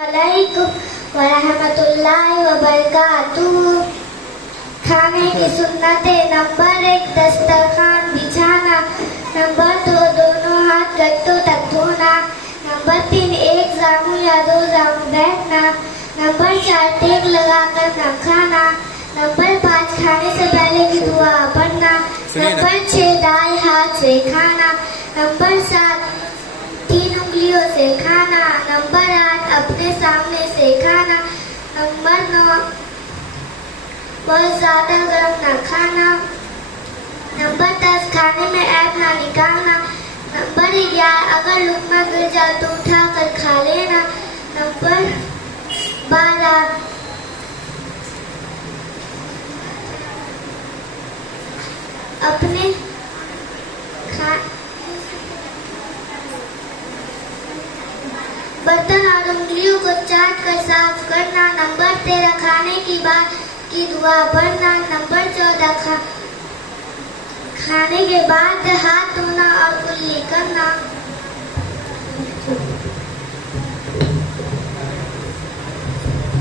वालेकुम वरहमतुल्लाहि वबरकातुहू। खाने की सुन्नतें। नंबर 1 दस्तरखान बिछाना। नंबर 2 दोनों हाथ गट्टों तक धोना। नंबर 3 एक जामुन या 2 जामुन बैठना। नंबर 4 टेक लगाकर न खाना। नंबर 5 खाने से पहले की दुआ पढ़ना। नंबर 6 दाएं हाथ से खाना। नंबर 7 3 उंगलियों से खाना। नंबर 8 अपने सामने से खाना। नंबर 9 बहुत ज्यादा गर्म न खाना। नंबर 10 खाने में ऐप ना निकालना। नंबर 11 अगर लुकमा गिर जाए तो उठा कर खा लेना। नंबर 12 अपने बर्तन और उंगलियों को चाट कर साफ करना। नंबर 13 खाने की बाद की दुआ पढ़ना। नंबर 14 खाने के बाद हाथ धोना और कुल्ली करना।